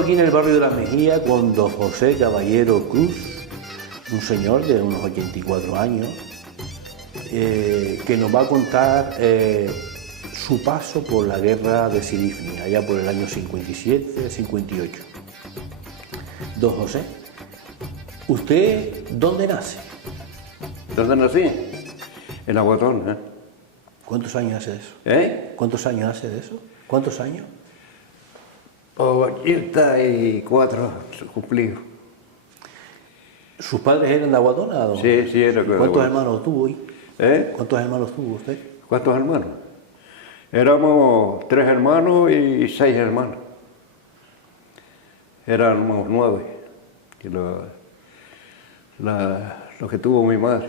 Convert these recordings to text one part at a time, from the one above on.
estamos aquí en el barrio de La Mejía con don José Caballero Cruz, un señor de unos 84 años, que nos va a contar su paso por la guerra de Silifni, allá por el año 57-58. Don José, ¿usted dónde nace? ¿Dónde nací? En Aguatón, ¿eh? ¿Cuántos años hace de eso? ¿Eh? ¿Cuántos años hace de eso? ¿Cuántos años? 84 cumplidos. ¿Sus padres eran de Aguatona, don Sí, José? sí, era que ¿Cuántos hermanos tuvo hoy? ¿Eh? ¿Cuántos hermanos tuvo usted? ¿Cuántos hermanos? Éramos 3 hermanos y 6 hermanos. Éramos 9. Y lo que tuvo mi madre.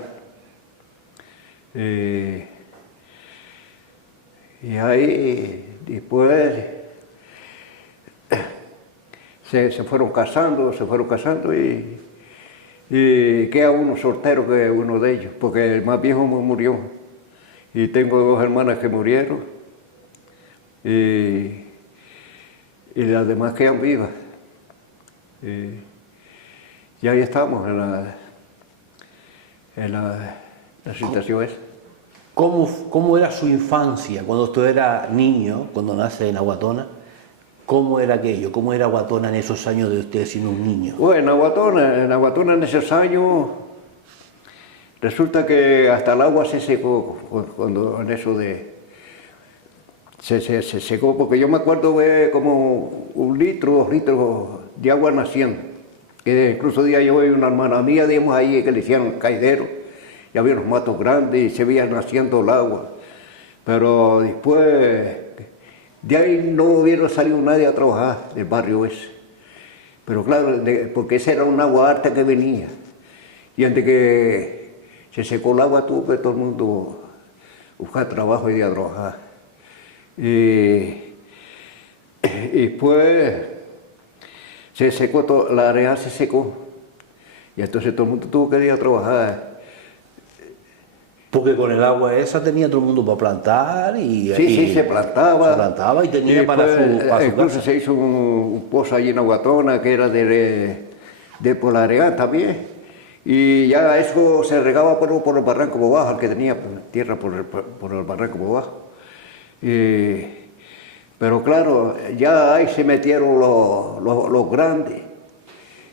Y ahí después se fueron casando y queda uno soltero que uno de ellos, porque el más viejo murió. Y tengo 2 hermanas que murieron y las demás quedan vivas. Y ahí estamos en la situación esa. ¿Cómo era su infancia cuando usted era niño, cuando nace en Aguatona? ¿Cómo era aquello? ¿Cómo era Aguatona en esos años de usted siendo un niño? Bueno, en Aguatona en esos años, resulta que hasta el agua se secó cuando en eso de... Se secó, porque yo me acuerdo de como 1 litro, 2 litros de agua naciendo. Que incluso día yo y una hermana mía, digamos ahí, que le hicieron caidero, y había unos matos grandes y se veía naciendo el agua. Pero después, de ahí no hubiera salido nadie a trabajar del barrio ese. Pero claro, porque esa era un agua harta que venía. Y antes que se secó el agua, tuvo que todo el mundo buscar trabajo y ir a trabajar. Y después se secó, la areal se secó. Y entonces todo el mundo tuvo que ir a trabajar. Porque con el agua esa tenía todo el mundo para plantar y... Sí, se plantaba. Se plantaba y tenía para su incluso casa. se hizo un pozo allí en Aguatona que era de por la areal también. Y ya eso se regaba por el barranco por abajo, el que tenía tierra por el barranco por abajo. Pero claro, ya ahí se metieron los grandes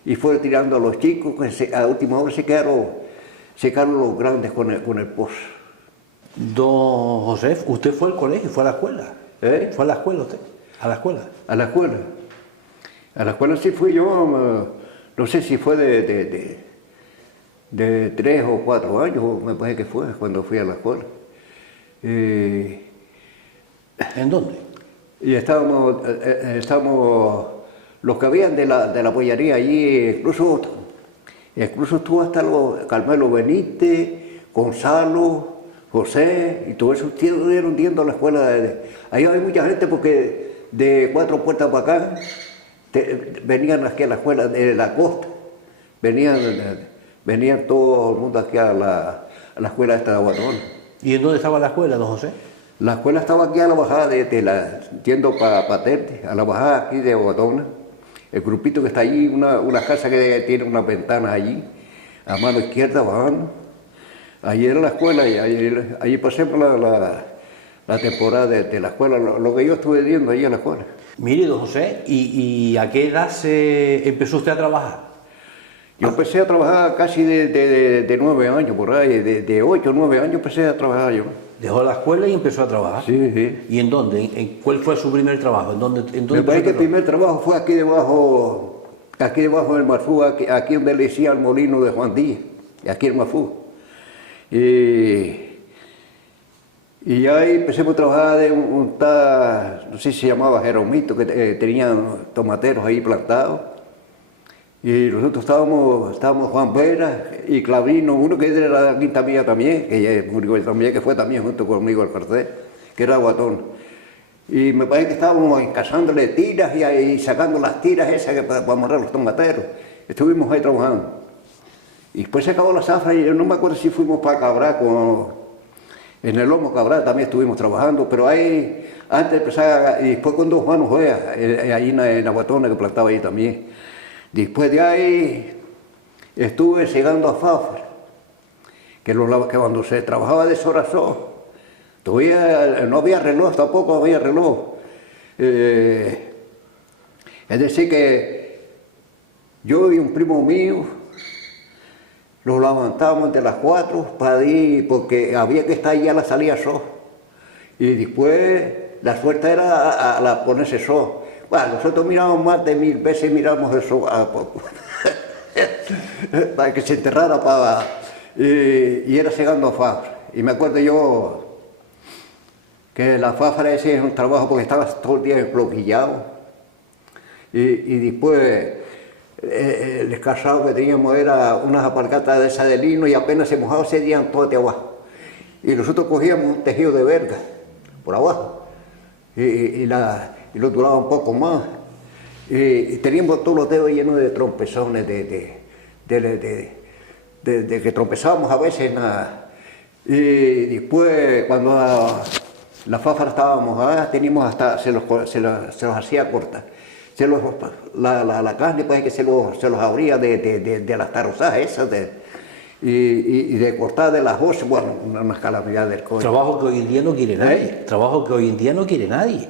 y fueron tirando a los chicos, que a última hora se quedaron los grandes con el pozo. Don José, ¿usted fue al colegio, fue a la escuela? ¿Eh? ¿Fue a la escuela usted? ¿A la escuela? A la escuela. A la escuela sí fui yo, no sé si fue de 3 o 4 años, me parece que fue cuando fui a la escuela. ¿En dónde? Y estábamos los que habían de la pollería allí, incluso estuvo hasta Carmelo Benítez, Gonzalo, José, y todos esos tíos estuvieron yendo a la escuela. Ahí hay mucha gente porque de 4 puertas para acá venían aquí a la escuela de la costa, venían todo el mundo aquí a la escuela esta de Aguatona. ¿Y en dónde estaba la escuela, don José? La escuela estaba aquí a la bajada yendo para Terte, a la bajada aquí de Aguatona. El grupito que está allí, una casa que tiene unas ventanas allí, a mano izquierda bajando. Allí era la escuela y allí pasé por la temporada de la escuela, lo que yo estuve viendo allí en la escuela. Mire, don José, ¿y a qué edad empezó usted a trabajar? Yo empecé a trabajar casi de 9 años, por ahí, de 8 o 9 años empecé a trabajar yo. Dejó la escuela y empezó a trabajar. Sí. ¿Y en dónde? ¿Cuál fue su primer trabajo? ¿En dónde Me parece que el primer trabajo fue aquí debajo del Marfú, aquí donde le decía el molino de Juan Díaz, aquí en Marfú. Y ahí empecemos a trabajar de un tal, no sé si se llamaba Jeromito, que tenían tomateros ahí plantados. Y nosotros estábamos Juan Vera y Clavino, uno que era de la quinta mía también, que ya murió también, que fue también junto conmigo al cartel, que era Aguatón. Y me parece que estábamos encasándole tiras y sacando las tiras esas para amarrar los tomateros. Estuvimos ahí trabajando. Y después se acabó la zafra y yo no me acuerdo si fuimos para Cabraco En el Lomo Cabral también estuvimos trabajando, pero ahí, antes de empezar, y después con 2 Juan Juega, ahí en Aguatona, que plantaba ahí también. Después de ahí, estuve llegando a Fáfara, que cuando se trabajaba de Sorazó, todavía no había reloj, tampoco había reloj. Es decir que yo y un primo mío nos levantábamos de las 4 para ir, porque había que estar allá a la salida sol. Y después la suerte era a ponerse sol. Bueno, nosotros mirábamos más de 1000 veces, miramos el sol para que se enterrara, y era llegando a Fáfara. Y me acuerdo yo que la Fáfara ese es un trabajo porque estaba todo el día bloqueado. Y después el escarzado que teníamos era unas alpargatas de esa de lino y apenas se mojaba se dían todo de abajo. Y nosotros cogíamos un tejido de verga por abajo y lo duraba un poco más. Y teníamos todos los dedos llenos de trompezones, de que trompezábamos a veces. Y después, cuando la Fáfara estaba mojada, teníamos hasta, se los hacía cortar. La carne pues, que se los abría de las tarozadas esas, y de cortar de las voces, bueno, unas calamidades del coño. Trabajo que hoy en día no quiere nadie. Trabajo que hoy en día no quiere nadie.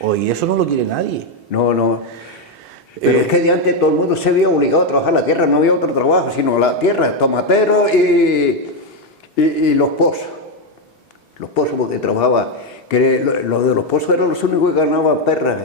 Hoy eso no lo quiere nadie. No. Pero es que de antes todo el mundo se veía obligado a trabajar la tierra, no había otro trabajo, sino la tierra, el tomatero y los pozos. Los pozos porque trabajaba, que los de los pozos eran los únicos que ganaban perras.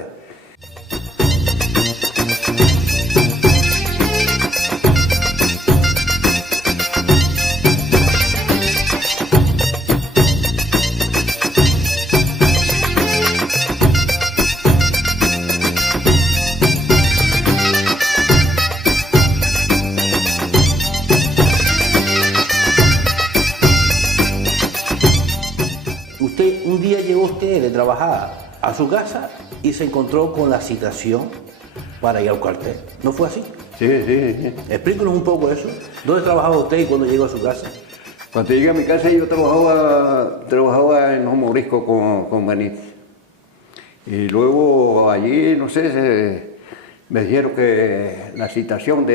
Un día llegó usted de trabajar a su casa y se encontró con la citación para ir al cuartel. ¿No fue así? Sí. Explíquenos un poco eso. ¿Dónde trabajaba usted y cuándo llegó a su casa? Cuando llegué a mi casa yo trabajaba en los moriscos con Benítez. Y luego allí, no sé, me dijeron que la citación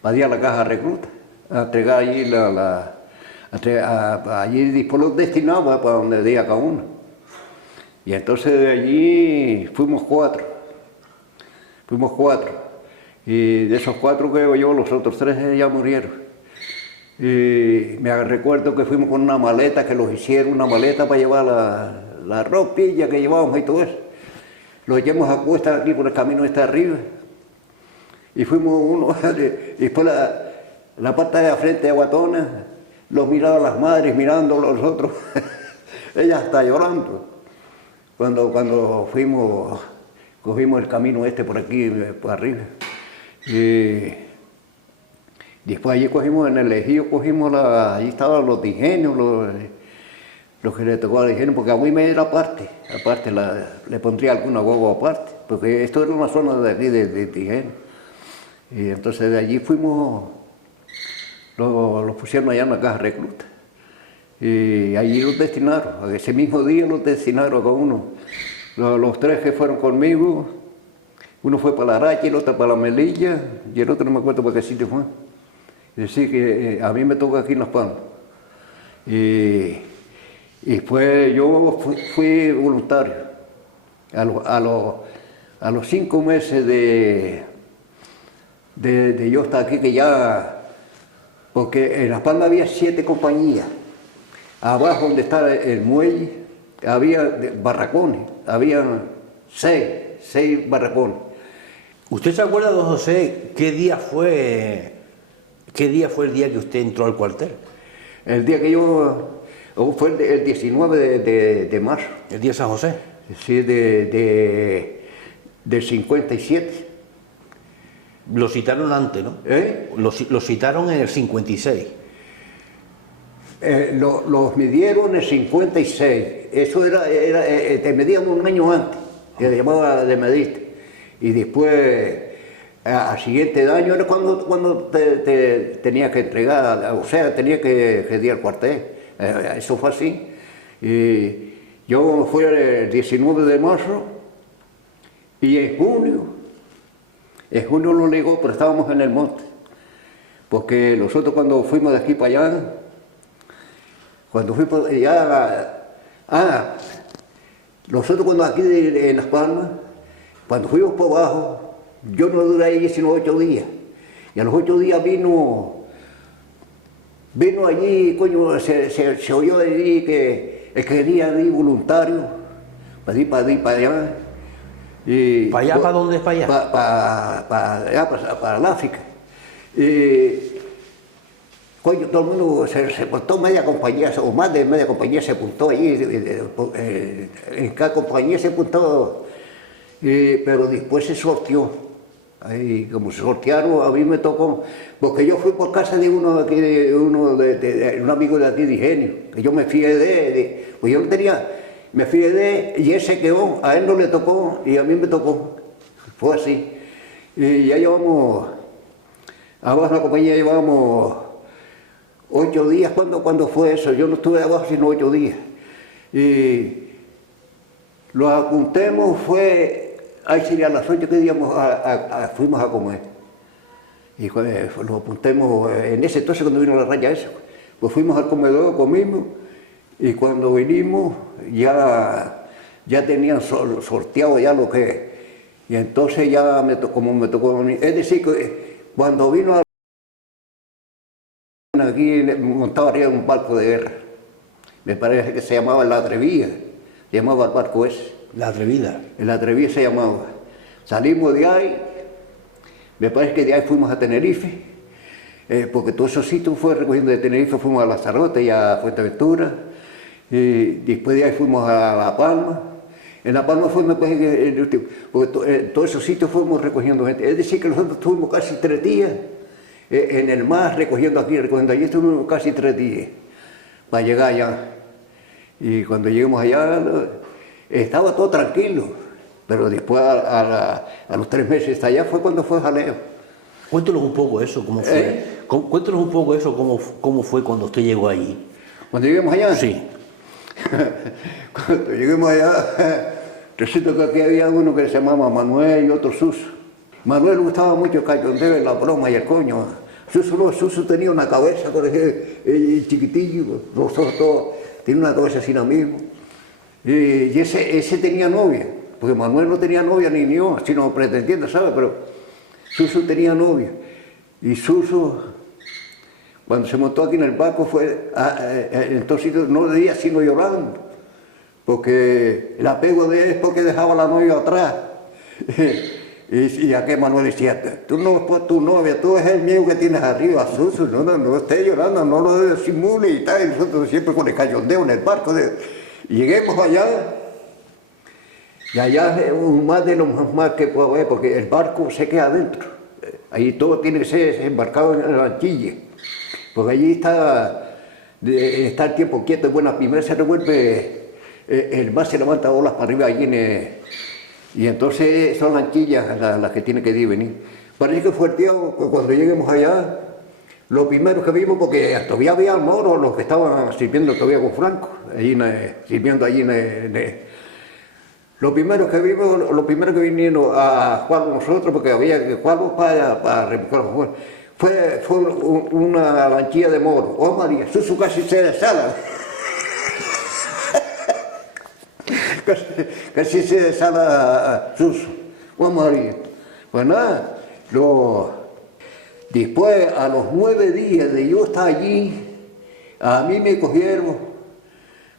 para ir a la caja recluta, a entregar allí allí después los destinaba para donde día cada uno. Y entonces de allí fuimos 4. Y de esos 4 que veo yo, los otros 3 ya murieron. Y me recuerdo que fuimos con una maleta, que los hicieron una maleta para llevar la ropilla que llevábamos y todo eso. Los llevamos a cuestas aquí por el camino este arriba. Y fuimos uno, y después la parte de la frente de Aguatona, los miraban las madres, mirando a los otros. Ella está llorando. Cuando cogimos el camino este por aquí, por arriba. Y después allí cogimos, en el ejido allí estaban los digenios, los que le tocaba el digenio, porque a mí me era aparte le pondría alguna guagua aparte, porque esto era una zona de aquí de digenio. Y entonces de allí fuimos, los pusieron allá en la caja recluta. Y allí los destinaron, ese mismo día los destinaron a cada uno. Los 3 que fueron conmigo, uno fue para la Aracha, el otro para la Melilla, y el otro no me acuerdo para qué sitio fue. Es decir, que a mí me toca aquí en Las Palmas. Y pues yo fui voluntario. A los 5 meses de yo estar aquí, que ya, porque en Las Palmas había 7 compañías. Abajo donde está el muelle había barracones, habían 6 barracones. ¿Usted se acuerda, don José, qué día fue el día que usted entró al cuartel? El día que fue el 19 de marzo. ¿El día de San José? Sí, del 57. Lo citaron antes, ¿no? Lo citaron en el 56. Los midieron en el 56. Eso te medíamos un año antes, que se llamaba de medirte. Y después, al siguiente año era cuando te tenía que entregar, o sea, tenía que ir al cuartel. Eso fue así. Y yo fui el 19 de marzo y en junio lo ligó, pero estábamos en el monte. Porque nosotros cuando fuimos de aquí para allá, nosotros cuando aquí en Las Palmas, cuando fuimos por abajo, yo no duré ahí sino 8 días. Y a los 8 días vino allí, coño, se oyó de allí que quería ir voluntario, para ir para allá. Y ¿Para allá? ¿Para dónde es para allá? Para el África. Coño, todo el mundo se apuntó, media compañía, o más de media compañía se apuntó allí, en cada compañía se apuntó, pero después se sorteó. Ahí, como se sortearon, a mí me tocó, porque yo fui por casa de uno de aquí, un amigo de aquí de Ingenio, que yo me fié pues yo no tenía, me fié y él se quedó, a él no le tocó y a mí me tocó, fue así. Y ya llevamos, abajo de la compañía llevamos 8 días. ¿Cuándo fue eso? Yo no estuve abajo sino 8 días. Y lo apuntemos fue, ahí sería a las 8 que fuimos a comer. Y lo apuntemos en ese entonces cuando vino la raya esa. Pues fuimos al comedor, comimos, y cuando vinimos ya tenían sorteado ya lo que... Y entonces ya como me tocó a mí. Es decir, que cuando vino aquí montaba arriba un barco de guerra. Me parece que se llamaba La Atrevida, se llamaba el barco ese. La Atrevida. La Atrevida se llamaba. Salimos de ahí, me parece que de ahí fuimos a Tenerife, porque todos esos sitios fue recogiendo de Tenerife, fuimos a Lanzarote y a Fuerteventura, y después de ahí fuimos a La Palma. En La Palma fue, me parece que, porque todos esos sitios fuimos recogiendo gente. Es decir, que nosotros estuvimos casi 3 días en el mar, recogiendo aquí, recogiendo allí, estuvimos casi 3 días para llegar allá. Y cuando llegamos allá, estaba todo tranquilo, pero después a los 3 meses hasta allá fue cuando fue jaleo. Cuéntanos un poco eso, cómo fue. Cuéntanos un poco eso, cómo fue cuando usted llegó allí. ¿Cuando llegamos allá? Sí. Cuando lleguemos allá, resulta que aquí había uno que se llamaba Manuel y otro Suso. Manuel le gustaba mucho el cachondeo, la broma y el coño. Suso tenía una cabeza, por ejemplo, chiquitillo, los ojos todos, tenía una cabeza así la misma. Y ese tenía novia, porque Manuel no tenía novia ni yo, sino pretendiente, ¿sabes? Pero Suso tenía novia. Y Suso, cuando se montó aquí en el barco, fue entonces no leía sino llorando, porque el apego de él es porque dejaba a la novia atrás. Y aquí Manuel decía, tú no pues tu novia, tú es el mío que tienes arriba, Suso, no estés llorando, no lo disimules y tal. Y nosotros siempre con el cachondeo en el barco. Y lleguemos allá, y allá es más de lo más que puedo ver, porque el barco se queda adentro. Ahí todo tiene que ser embarcado en la lanchilla, porque allí está el tiempo quieto, y bueno, primero se revuelve, el mar se levanta olas para arriba allí y entonces son lanchillas las que tienen que ir venir. Parece que fue el día cuando lleguemos allá, lo primero que vimos, porque todavía había moros los que estaban sirviendo todavía con Franco, sirviendo allí lo primero que vimos, lo primero que vinieron a jugar con nosotros, porque había que jugar para remojar los juegos, fue una lanchilla de moros. Oh María, Suso casi se desala. casi se desala Suso. Oh María. Pues nada, después a los 9 días de yo estar allí, a mí me cogieron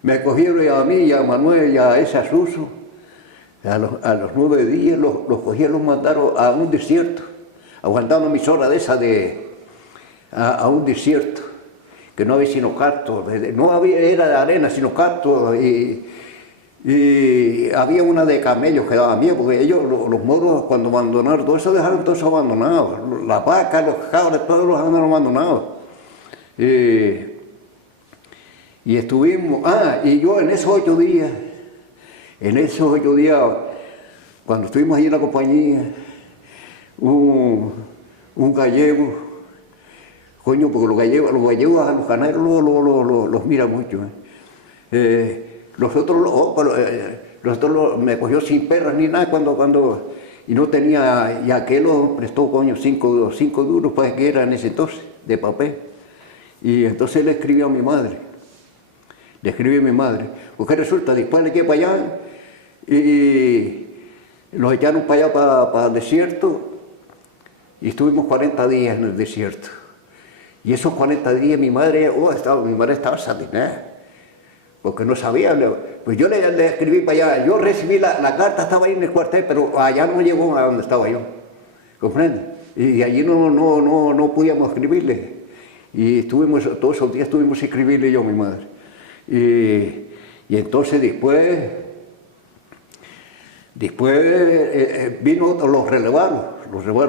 y a mí y a Manuel y a ese Suso. A los 9 días los cogieron, los mandaron a un desierto, aguantaron una emisora de esa a un desierto, que no había sino cactus, no había, era de arena, sino cactus, y había una de camellos que daba miedo, porque ellos, los moros, cuando abandonaron todo eso, dejaron todo eso abandonado, las vacas, los cabros, todos los han abandonado. Y estuvimos, y yo en esos 8 días, cuando estuvimos allí en la compañía, un gallego Coño, porque los gallegos a los canarios los mira mucho. Nosotros me cogió sin perras ni nada y no tenía, y aquel lo prestó, coño, cinco duros, pues que era en ese entonces, de papel. Y entonces le escribí a mi madre. Porque resulta, después le eché para allá y los echaron para allá, para el desierto, y estuvimos 40 días en el desierto. Y esos 40 días mi madre estaba satisfecha, porque no sabía. Pues yo le escribí para allá, yo recibí la carta, estaba ahí en el cuartel, pero allá no llegó a donde estaba yo, ¿comprende? Y allí no podíamos escribirle. Y estuvimos, todos esos días estuvimos sin escribirle yo a mi madre. Y entonces después vino los relevados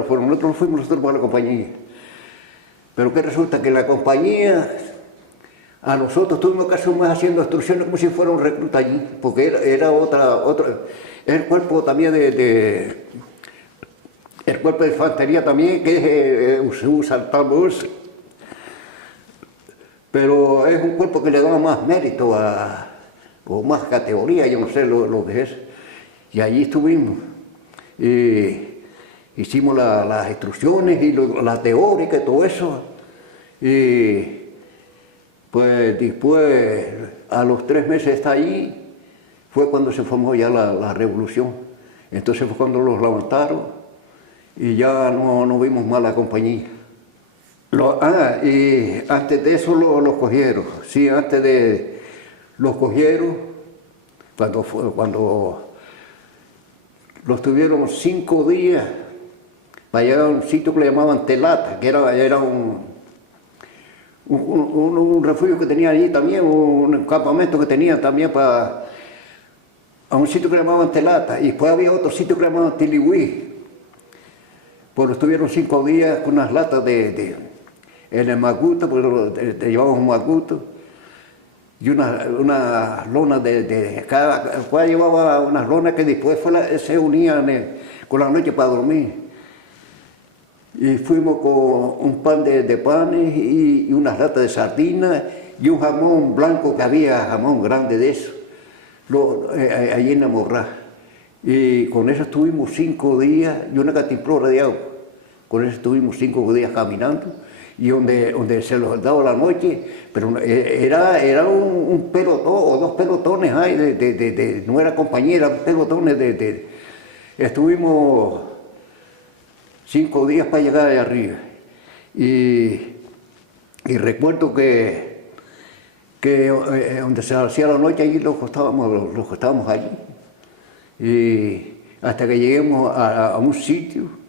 fueron nosotros, fuimos nosotros para la compañía. Pero que resulta que la compañía, a nosotros tuvimos que hacer un mes haciendo instrucciones como si fuera un recluta allí, porque era el cuerpo también el cuerpo de infantería también, que se usa el tambor. Pero es un cuerpo que le da más mérito o más categoría, yo no sé lo que es. Y allí estuvimos. Hicimos las instrucciones y la teórica y todo eso. Y pues después, a los 3 meses de estar allí, fue cuando se formó ya la revolución. Entonces fue cuando los levantaron y ya no vimos más la compañía. Y antes de eso los cogieron. Sí, antes de los cogieron, cuando los tuvieron 5 días, para llegar a un sitio que le llamaban Telata, que era un refugio que tenía allí también, un campamento que tenía también a un sitio que le llamaban Telata, y después había otro sitio que le llamaban Tilihuí. Pues los tuvieron 5 días con unas latas en el maguto, porque te llevaban un maguto, y una lona cada cual llevaba unas lonas que después se unían con la noche para dormir. Y fuimos con un pan de panes y unas latas de sardinas y un jamón blanco que había, jamón grande de eso, allí en la morra. Y con eso estuvimos 5 días y una cantimplora de agua. Con eso estuvimos 5 días caminando y donde se los daba la noche, pero era un pelotón o 2 pelotones ahí, no era compañera, pelotones estuvimos 5 días para llegar allá arriba. Y recuerdo que donde se hacía la noche allí los acostábamos allí. Y hasta que lleguemos a un sitio,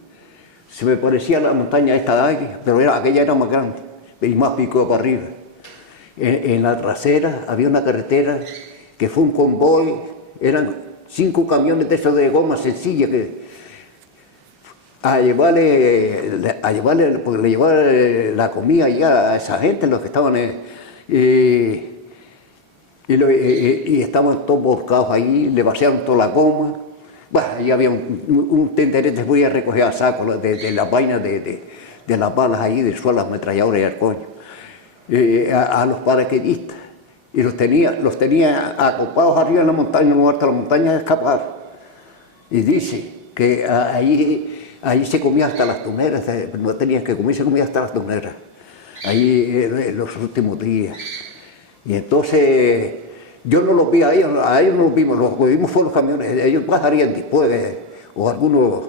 se me parecía la montaña esta de ahí, pero aquella era más grande y más pico para arriba. En la trasera había una carretera que fue un convoy, eran 5 camiones de esos de goma sencilla a llevarle, porque le llevaban la comida ya a esa gente, los que estaban y estaban todos volcados ahí, le vaciaron toda la goma. Bueno, ahí había un tenderete, fui a recoger a saco de las vainas de las balas ahí, de las ametralladoras y al coño, a los paraquedistas. Y los tenía acopados arriba en la montaña, en lo alto de la montaña, a escapar. Y dice que ahí se comía hasta las toneras, no tenías que comer, se comía hasta las toneras, ahí en los últimos días. Y entonces yo no los vi a ellos no los vimos fueron los camiones, ellos bajarían después, o algunos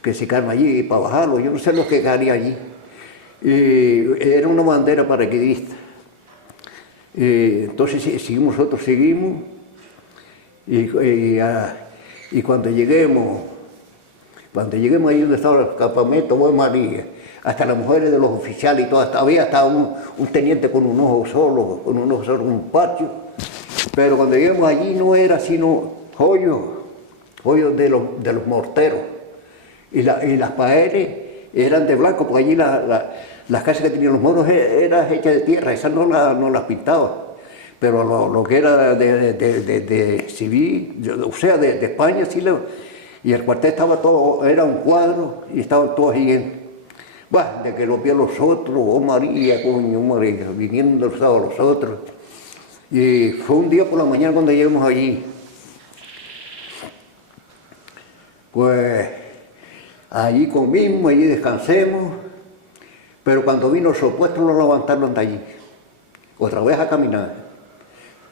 que se quedaron allí para bajarlos, yo no sé los que quedarían allí. Y era una bandera paraquedista. Entonces nosotros seguimos, y cuando lleguemos ahí donde estaba el campamento, voy María, hasta las mujeres de los oficiales y todas, había hasta un teniente con un ojo solo, un patio, pero cuando llegamos allí no era sino hoyos de los morteros, y las paredes eran de blanco, porque allí las casas que tenían los moros eran hechas de tierra, esas no las pintaban, pero lo que era de civil, o sea, de España, sí, y el cuartel estaba todo, era un cuadro, y estaban todos ahí. Bah, de que lo vio los otros, oh María, coño, María, viniendo los otros. Y fue un día por la mañana cuando llegamos allí. Pues allí comimos, allí descansemos, pero cuando vino el sopuesto lo levantaron de allí, otra vez a caminar.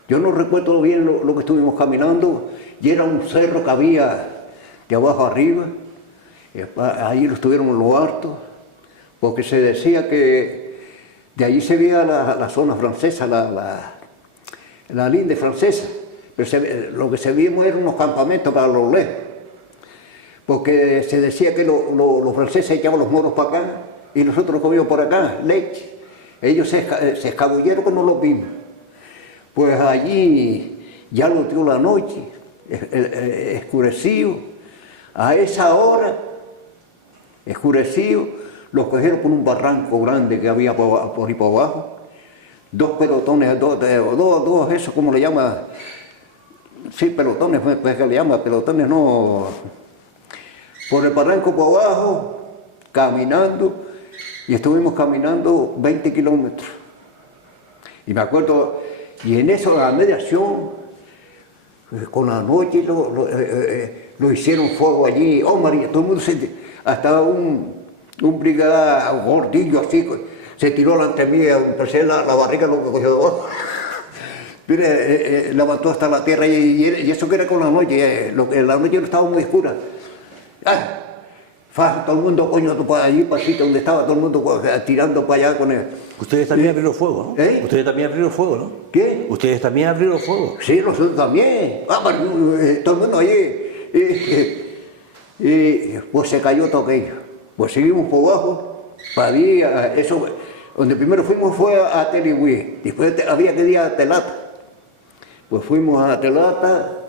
Yo no recuerdo bien lo que estuvimos caminando, y era un cerro que había de abajo arriba, ahí lo estuvieron en lo alto, porque se decía que de allí se veía la zona francesa, la linde francesa, pero lo que se vimos eran unos campamentos para los lejos, porque se decía que los franceses echaban los moros para acá y nosotros comíamos por acá leche. Ellos se escabulleron que no los vimos. Pues allí ya lo dio la noche, escurecido, a esa hora, escurecido, los cogieron por un barranco grande que había por ahí por abajo, dos pelotones, dos eso, ¿cómo le llama? Sí, pelotones, pues que le llama, pelotones no, por el barranco por abajo, caminando, y estuvimos caminando 20 kilómetros. Y me acuerdo, y en eso, a mediación, con la noche lo hicieron fuego allí, oh María, todo el mundo hasta un brigada gordillo así, se tiró delante mía, empecé la barriga lo que cogió, mire, levantó hasta la tierra y eso que era con la noche, la noche no estaba muy oscura. Todo el mundo, coño, para allí, pasito donde estaba, todo el mundo tirando para allá con él. Ustedes también abrieron fuego, ¿no? ¿Eh? Ustedes también abrieron fuego, ¿no? ¿Qué? Ustedes también abrieron fuego. Sí, nosotros también. Todo el mundo allí. Y pues se cayó todo aquello. Pues seguimos por abajo, para allí, eso, donde primero fuimos fue a Teligüí, después había que ir a Telata. Pues fuimos a Telata,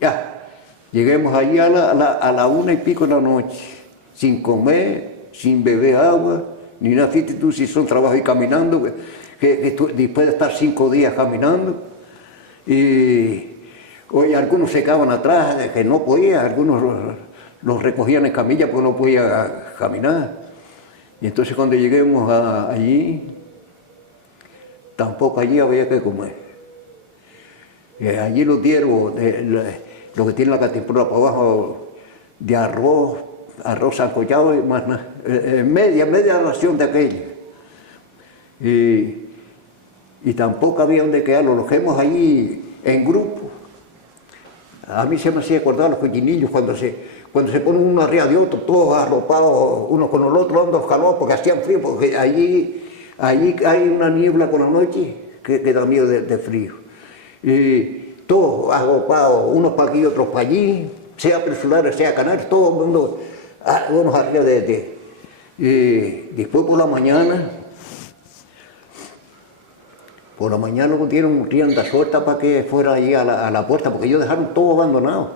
ya, lleguemos allí a la 1:00 de la noche. Sin comer, sin beber agua, ni nada, fíjate tú si son trabajos y caminando, después de estar 5 días caminando, y hoy algunos se quedaban atrás, que no podían, algunos los recogían en camilla porque no podían caminar, y entonces cuando lleguemos allí, tampoco allí había que comer. Allí nos dieron lo que tiene la cantimplora para abajo de arroz sancochado y más nada, media ración de aquello. Y tampoco había donde quedarlo, los cogemos allí en grupo. A mí se me hacía acordar los cochinillos cuando se ponen uno arriba de otro, todos arropados, uno con el otro dando calor porque hacían frío, porque allí hay una niebla con la noche que da miedo de frío. Y todos arropados, unos para aquí, otros para allí, sea Presulares, sea Canarias, todo el mundo, unos arriba y después por la mañana nos dieron rienda suelta para que fuera allí a la puerta, porque ellos dejaron todo abandonado.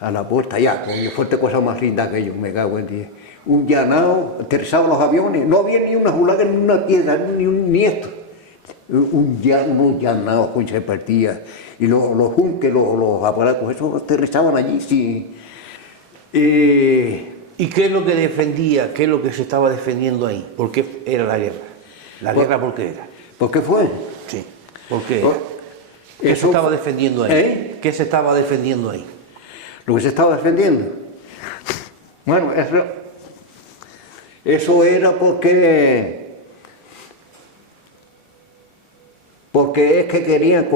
A la puerta, ya, coño, fuerte cosa más linda que ellos, me cago en 10. Un llanado, aterrizaban los aviones, no había ni una julaga, ni una piedra, ni esto. Un llanado, coño, se partía. Y los junques, los aparatos, esos aterrizaban allí, sí. ¿Y qué es lo que defendía, qué es lo que se estaba defendiendo ahí? ¿Por qué era la guerra? ¿La guerra por qué era? ¿Por qué fue? Sí, ¿por qué era? ¿Qué se estaba defendiendo ahí? ¿Qué se estaba defendiendo ahí? Lo que se estaba defendiendo. Bueno, eso era porque es que querían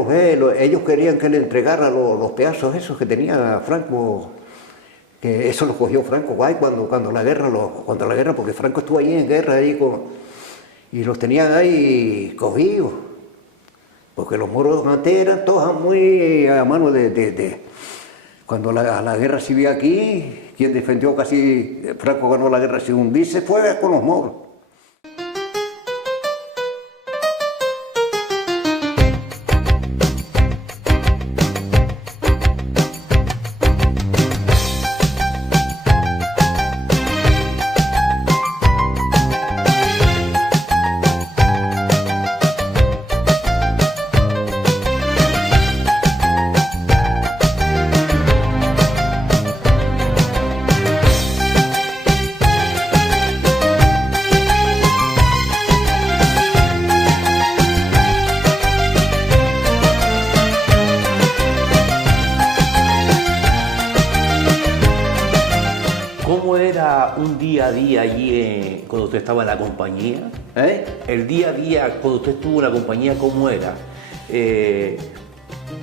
ellos querían que le entregara los pedazos esos que tenía Franco, que eso los cogió Franco cuando la guerra, porque Franco estuvo allí en guerra y los tenían ahí cogidos, porque los moros antes eran todos muy a mano cuando la guerra civil aquí, quien defendió casi, Franco ganó la guerra civil, dice, fue con los moros. allí cuando usted estaba en la compañía? ¿Eh? El día a día cuando usted estuvo en la compañía, ¿cómo era?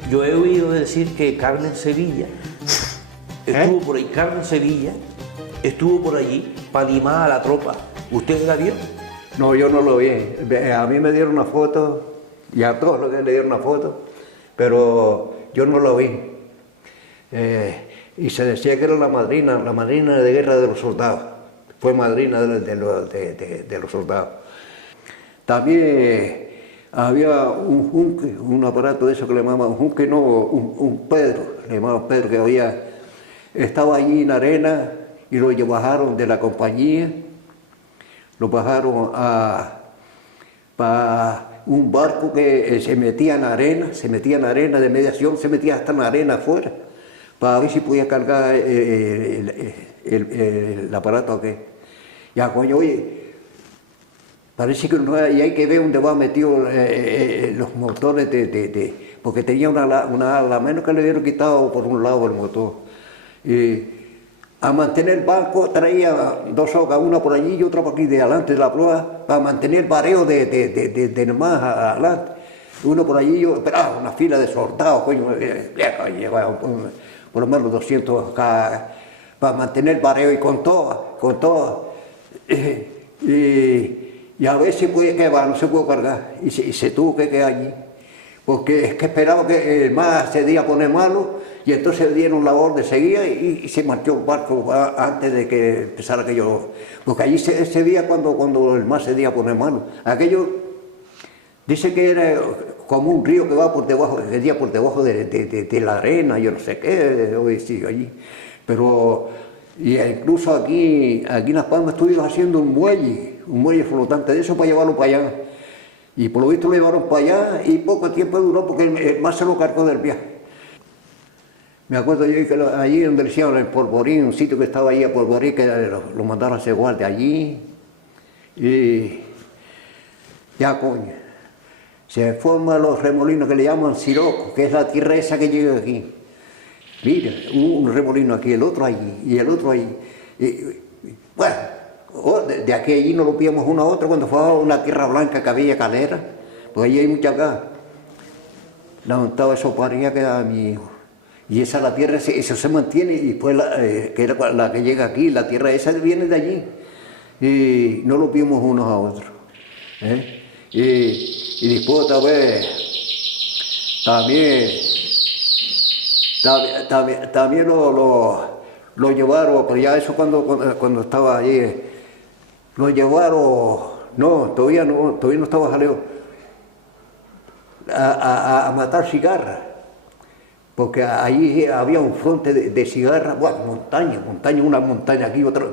Yo he oído decir que Carmen Sevilla estuvo por ahí, Carmen Sevilla estuvo por allí para animar a la tropa. ¿Usted la vio? No, yo no lo vi. A mí me dieron una foto, y a todos los que le dieron una foto, pero yo no lo vi. Y se decía que era la madrina de guerra de los soldados. Fue madrina de los soldados. También había un junque, un aparato de eso que le llamaban un junque, no, un Pedro, le llamaban Pedro, que estaba allí en arena y lo bajaron de la compañía, lo bajaron para un barco que se metía en arena de mediación, se metía hasta en la arena afuera, para ver si podía cargar el aparato aquel. Ya, coño, oye, parece que no hay, hay que ver dónde va metido los motores porque tenía una ala, menos que le hubieran quitado por un lado el motor. A mantener el barco traía dos sogas, una por allí y otra por aquí de adelante de la proa, para mantener el bareo de más adelante. Uno por allí, yo esperaba una fila de soldados, coño, llevaba por lo menos 200 para mantener el bareo y con todo. Y a veces no se pudo cargar y se tuvo que quedar allí, porque es que esperaba que el mar se diera a poner malo y entonces dieron la orden, seguía y se marchó el barco antes de que empezara aquello, porque allí ese día cuando el mar se diera a poner malo, aquello dice que era como un río que va por debajo, de la arena, yo no sé qué, hoy sigue allí, pero incluso aquí en Las Palmas estuvimos haciendo un muelle flotante de eso para llevarlo para allá. Y por lo visto lo llevaron para allá y poco tiempo duró porque el mar se lo cargó del viaje. Me acuerdo yo que allí donde le hicieron el Polvorín, un sitio que estaba ahí a Polvorín, que lo mandaron a hacer guardia allí. Y ya coño, se forman los remolinos que le llaman siroco, que es la tierra esa que llega aquí. Mira, un remolino aquí, el otro allí y el otro allí. Bueno, de aquí a allí nos lo pillamos uno a otro cuando fue a una tierra blanca que había calera, pues allí hay mucha gas. La montaba eso paría que era mi hijo. Y esa la tierra, eso se mantiene, y después que era la que llega aquí, la tierra esa viene de allí. Y no lo vimos unos a otros. Y después otra vez, también lo llevaron, pero ya eso cuando estaba allí, lo llevaron, todavía no estaba jaleo, a matar cigarras. Porque allí había un fronte de cigarras, bueno, una montaña aquí, otra,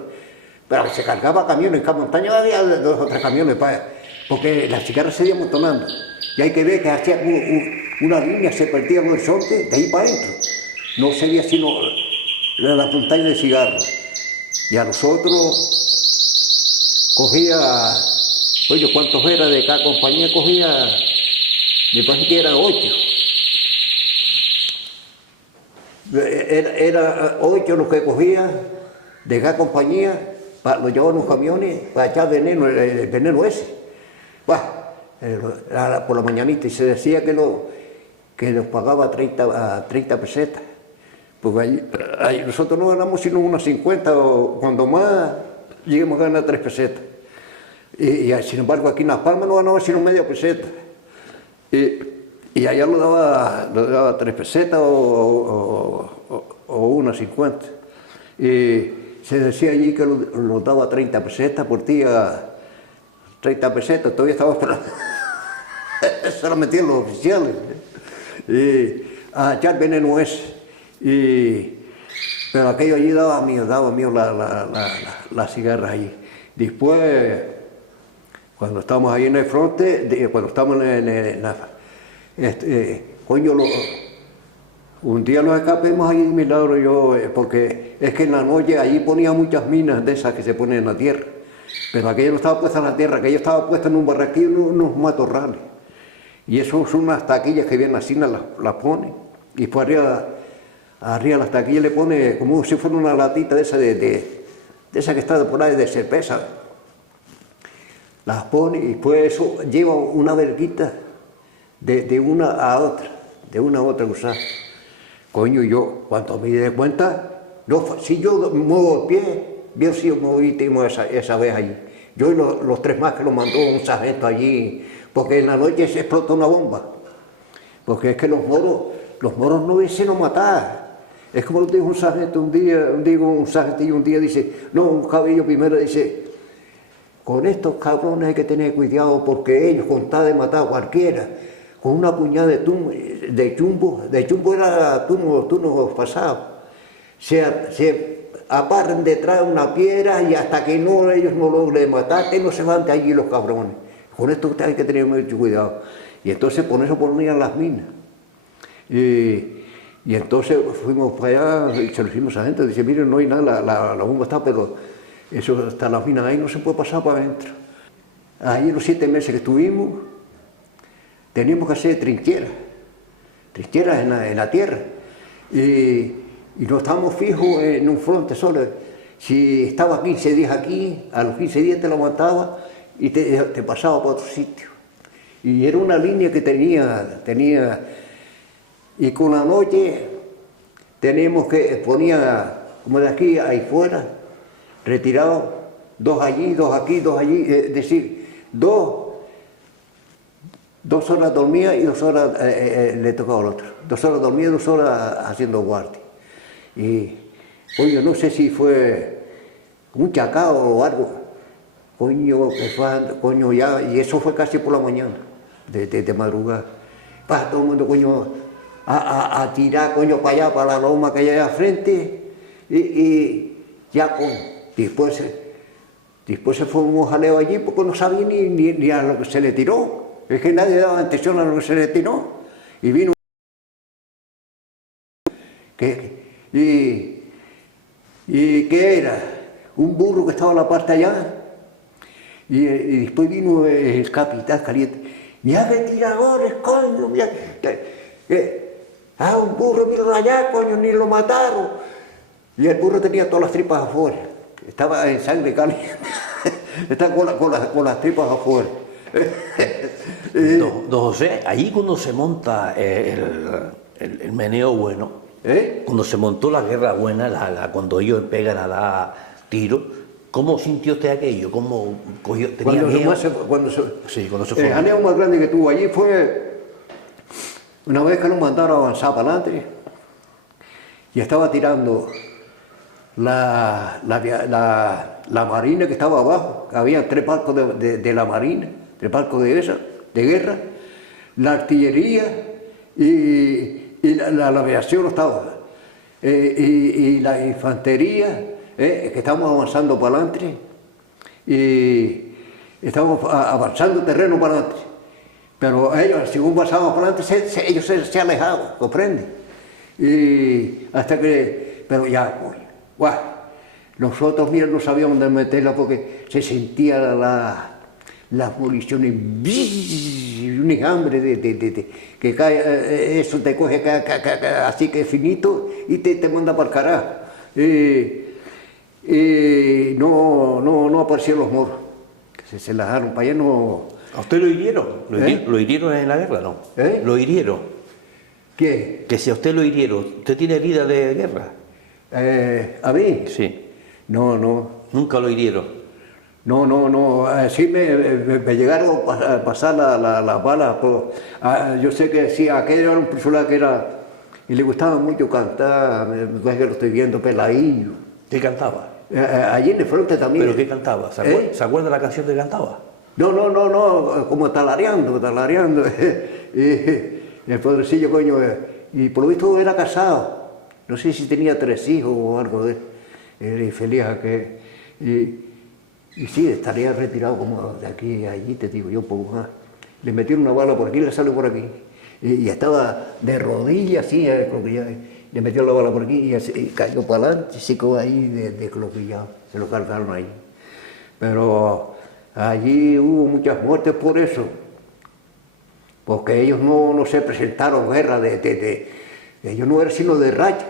pero se cargaba camiones, en cada montaña había 2 o 3 camiones, porque las cigarras se iban amontonando, y hay que ver que hacía una línea, se partía con el horizonte, de ahí para adentro, no se veía sino la montaña de cigarros, y a nosotros cogía, oye, ¿cuántos era de cada compañía? Cogía, me parece que eran 8. Era 8 los que cogía de cada compañía, lo llevaban en los camiones para echar veneno, el veneno ese. Por la mañanita, y se decía que nos pagaba 30 pesetas. Porque ahí nosotros no ganamos sino unas 50, o cuando más llegamos a ganar 3 pesetas. Y sin embargo aquí en Las Palmas no ganamos sino media peseta. Y allá lo daba 3 pesetas o unas 50. Y se decía allí que lo daba 30 pesetas por día, 30 pesetas, todavía estaba esperando. Se lo metían los oficiales. Y a echar veneno ese. Pero aquello allí daba miedo las cigarras allí. Después, cuando estábamos ahí en el fronte, cuando estábamos coño, un día nos escapemos ahí de milagro porque es que en la noche allí ponía muchas minas de esas que se ponen en la tierra, pero aquello no estaba puesta en la tierra, aquello estaba puesta en un barraquillo, unos matorrales, y eso son unas taquillas que vienen así, las pone, y por arriba las taquillas le pone como si fuera una latita de esa de de esa que está por ahí de cerveza, las pone y pues eso lleva una verguita de una a otra usar. Coño, yo cuando me di cuenta, no, si yo muevo el pie, yo sí moví esa vez allí. Yo y los 3 más que lo mandó un sargento allí, porque en la noche se explotó una bomba. Porque es que los moros no dicen no matar. Es como lo dijo un sargento un día, dice, no, un caballo primero dice, con estos cabrones hay que tener cuidado porque ellos con tal de matar a cualquiera, con una puñada de chumbo era turno pasado, se aparren detrás de una piedra y hasta que ellos no logren matar, que no se van de allí los cabrones. Con esto hay que tener mucho cuidado. Y entonces por eso ponían las minas. Y entonces fuimos para allá y se lo dijimos a la gente, dice, miren, no hay nada, la bomba está, pero eso está las minas ahí, no se puede pasar para adentro. Ahí los 7 meses que estuvimos, teníamos que hacer trincheras en la tierra. Y no estábamos fijos en un fronte solo. Si estaba 15 días aquí, a los 15 días te lo mataba y te pasaba para otro sitio. Y era una línea que tenía y con la noche teníamos que ponía como de aquí ahí fuera, retirados, 2 allí, 2 aquí, 2 allí, es decir, 2 horas dormía y 2 horas le tocaba al otro. 2 horas dormía y 2 horas haciendo guardia. Y, coño, no sé si fue un chacao o algo, coño, ya, y eso fue casi por la mañana, de madrugada. Pasa todo el mundo, coño, a tirar, coño, para allá, para la loma que hay allá al frente, y ya, coño, después se fue un jaleo allí porque no sabía ni a lo que se le tiró. Es que nadie daba atención a lo que se le tiró. Y vino ¿y qué era? Un burro que estaba en la parte allá. Y después vino el capitán caliente. Mira de tiradores, coño, mira. Un burro, mira allá, coño, ni lo mataron. Y el burro tenía todas las tripas afuera. Estaba en sangre caliente. Estaba con las tripas afuera. Don José, allí cuando se monta el meneo bueno, cuando se montó la guerra buena, cuando ellos pegan a dar tiros, ¿cómo sintió usted aquello? ¿Cómo cogió? ¿Tenía miedo? Cuando se fue. El jaleo más grande que tuvo allí fue una vez que nos mandaron a avanzar para adelante y estaba tirando la marina que estaba abajo. Había 3 barcos de la marina, 3 barcos de guerra, la artillería y la aviación estaba, y la infantería, que estábamos avanzando para adelante, y estábamos avanzando terreno para adelante. Pero ellos, según pasábamos para adelante, ellos se alejaban, ¿comprende? Y hasta que, pero ya, pues, guau, nosotros, mira, no sabíamos dónde meterla porque se sentía las municiones, un enjambre que cae, eso te coge así que finito y te manda para el carajo. No aparecieron los moros, que se las dejaron para allá, no. ¿A usted lo hirieron? ¿Lo hirieron en la guerra, no? ¿Lo hirieron? ¿Qué? Que si a usted lo hirieron, ¿usted tiene herida de guerra? ¿A mí? Sí. No. ¿Nunca lo hirieron? No. Sí me llegaron a pasar las balas. Yo sé que sí, aquel era un personaje que era... Y le gustaba mucho cantar, me que lo estoy viendo peladillo. ¿Qué cantaba? Allí en el frente también. ¿Pero qué cantaba? ¿Se acuerda la canción que cantaba? No, como talareando. Y el padrecillo, coño, y por lo visto era casado. No sé si tenía 3 hijos o algo de... Era infeliz que... Y sí, estaría retirado como de aquí a allí, te digo yo, un poco más. Le metieron una bala por aquí, le salió por aquí. Y estaba de rodillas, así, le metieron la bala por aquí y cayó para adelante, se quedó ahí de cloquillado. Se lo cargaron ahí. Pero allí hubo muchas muertes por eso. Porque ellos no se presentaron guerra ellos no eran sino de raya.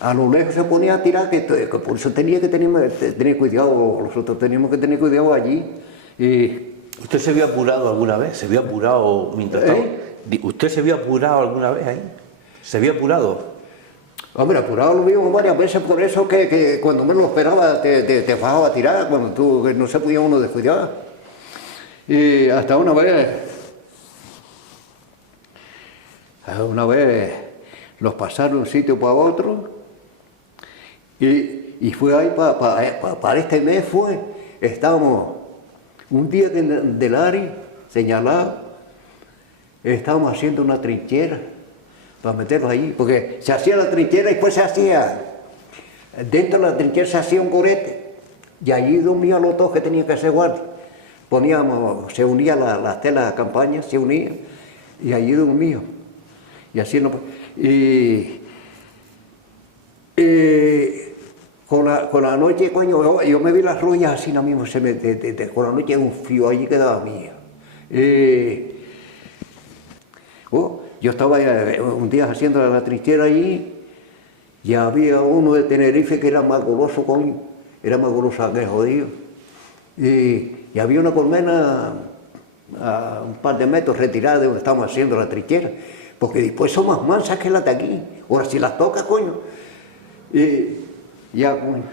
a lo lejos se ponía a tirar, que por eso tenía que tener cuidado, nosotros teníamos que tener cuidado allí. ¿Usted se vio apurado alguna vez? ¿Se vio apurado mientras estaba? ¿Usted se vio apurado alguna vez ahí? ¿Se vio apurado? Hombre, apurado lo vimos varias veces, por eso que cuando menos lo esperaba te bajaba a tirar, cuando tú no se podía uno descuidar. Y hasta una vez los pasaron de un sitio para otro, y fue ahí para este mes estábamos un día del ARI señalado, estábamos haciendo una trinchera para meterlos allí, porque se hacía la trinchera y después se hacía, dentro de la trinchera se hacía un corete, y allí dormían los dos que tenían que hacer guardia. Se unía la tela de campaña, se unía, y allí dormían. Y así no. Con la noche, coño, yo me vi las ruinas así no mismo, con la noche un frío allí quedaba mío. Yo estaba un día haciendo la trinchera allí, y había uno de Tenerife que era más goloso, coño, era más goloso que jodido. Y había una colmena a un par de metros retirada de donde estábamos haciendo la trinchera, porque después son más mansas que las de aquí. Ahora si las tocas, coño. Ya, coño,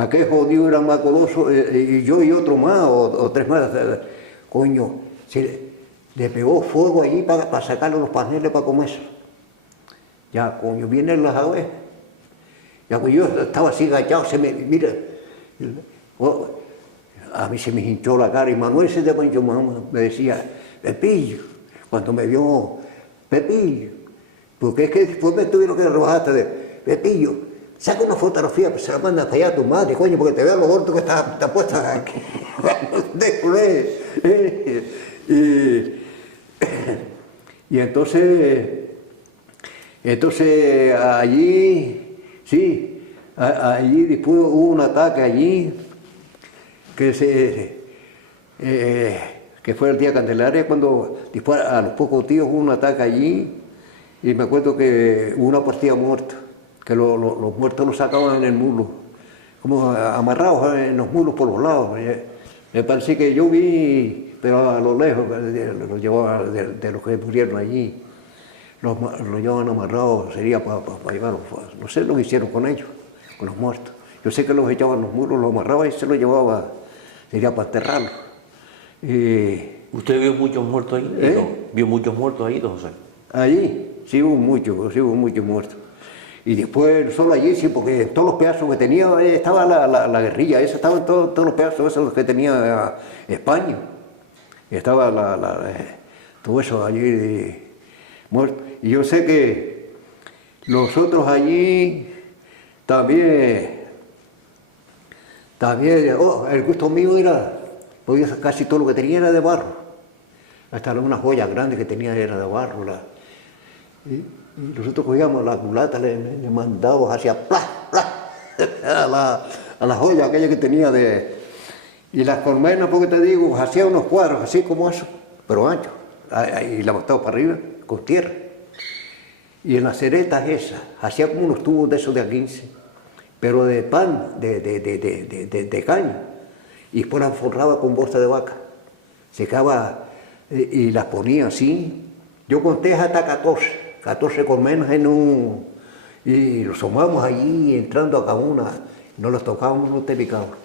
aquel jodido era más goloso, y yo y otro más, o tres más, coño, le pegó fuego allí para sacarle los paneles para comerse. Ya, coño, vienen las aves. Ya, coño, yo estaba así agachado, mira, a mí se me hinchó la cara, y Manuel se me decía, Pepillo, cuando me vio, Pepillo, porque es que después me tuvieron que rebajar de Pepillo, saca una fotografía, pues se la manda hasta allá a tu madre, coño, porque te veo lo gordo que está puesta aquí. Y entonces allí, sí, allí después hubo un ataque allí, que fue el día Candelaria, cuando después a los pocos días hubo un ataque allí, y me acuerdo que hubo una partida muerta, que los muertos los sacaban en el mulo, como amarrados en los mulos por los lados. Me parece que yo vi, pero a lo lejos, los llevaban de los que murieron allí, los llevaban amarrados, sería para llevarlos, no sé lo que hicieron con ellos, con los muertos. Yo sé que los echaban los mulos, los amarraban y se los llevaba, sería para enterrarlos. ¿Usted vio muchos muertos ahí? ¿No? ¿Vio muchos muertos ahí, don José? Allí, sí hubo muchos muertos. Y después, solo allí, sí, porque en todos los pedazos que tenía estaba la guerrilla, esa estaba en todos los pedazos esos que tenía España. Estaba todo eso allí muerto. Y yo sé que los otros allí también, el gusto mío era, porque casi todo lo que tenía era de barro. Hasta una joya grande que tenía era de barro. Y nosotros cogíamos la culata, le mandábamos hacia a la joya aquella que tenía y las colmenas, porque te digo, hacía unos cuadros así como eso, pero anchos, y la mataba para arriba con tierra. Y en las ceretas esas, hacía como unos tubos de esos de A15, pero de pan, de caña, y después las forraba con bolsa de vaca, secaba y las ponía así. Yo conté hasta 14 colmenas y los asomamos allí, entrando a cada una, no los tocábamos, no te picaban.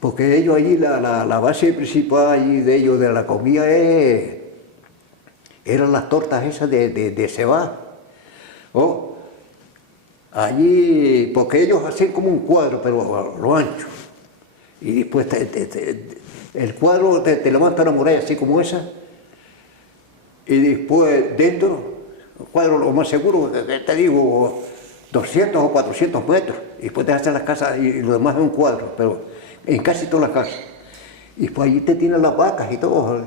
Porque ellos allí, la base principal allí de ellos, de la comida, eran las tortas esas de cebada. Allí, porque ellos hacían como un cuadro, pero a lo ancho. Y después el cuadro te levanta una muralla así como esa, y después dentro, el cuadro lo más seguro, te digo, 200 o 400 metros, y después te hacen las casas y lo demás es un cuadro, pero en casi todas las casas. Y después allí te tienen las vacas y todo.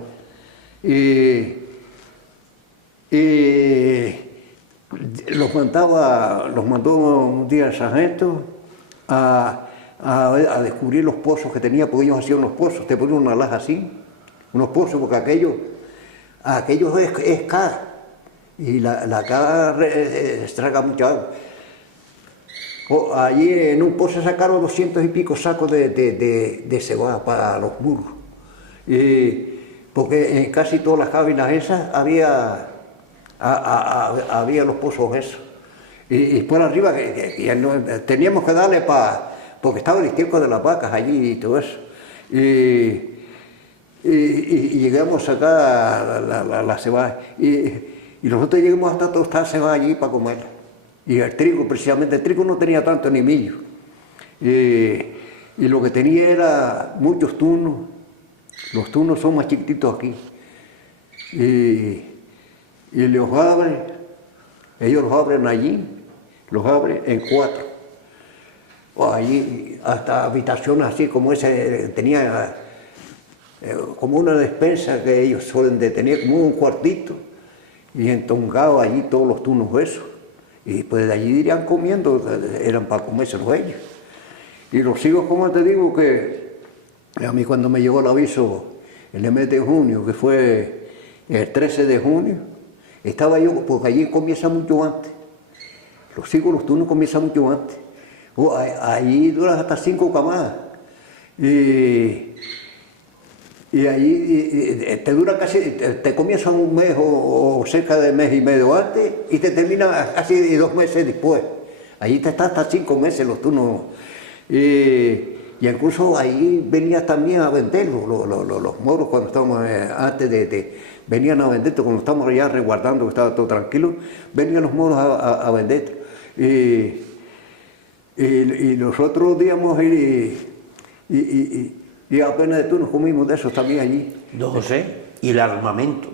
Los mandó un día el sargento a descubrir los pozos que tenía, porque ellos hacían unos pozos, te ponían una laja así, unos pozos, porque aquello es K, y la cava estraga mucha agua. Allí en un pozo sacaron 200 y pico sacos de cebada para los muros. Porque en casi todas las cávilas esas había los pozos esos. Y por arriba teníamos que darle porque estaba el estiércol de las vacas allí y todo eso. Y llegamos a sacar la cebada. Y nosotros llegamos hasta tostar cebada allí para comer. Y el trigo, precisamente, el trigo no tenía tanto ni millo. Y lo que tenía era muchos turnos. Los turnos son más chiquititos aquí. Y los abren, ellos los abren allí, los abren en 4. Allí hasta habitaciones así como esa, tenía como una despensa que ellos suelen de tener, como un cuartito, y entongado allí todos los turnos esos. Y pues de allí irían comiendo, eran para comérselos ellos. Y los hijos, como te digo, que a mí cuando me llegó el aviso el mes de junio, que fue el 13 de junio, estaba yo, porque allí comienza mucho antes. Los hijos, los turnos comienzan mucho antes. Allí duran hasta 5 camadas. Y allí te dura casi, te comienzan un mes o cerca de mes y medio antes y te termina casi 2 meses después. Allí te estás hasta 5 meses los turnos. Y incluso ahí venían también a vender los moros cuando estábamos, venían a vender, cuando estábamos allá resguardando, que estaba todo tranquilo, venían los moros a vender. Y nosotros íbamos y apenas de turnos comimos de eso también allí. Don José, ¿y el armamento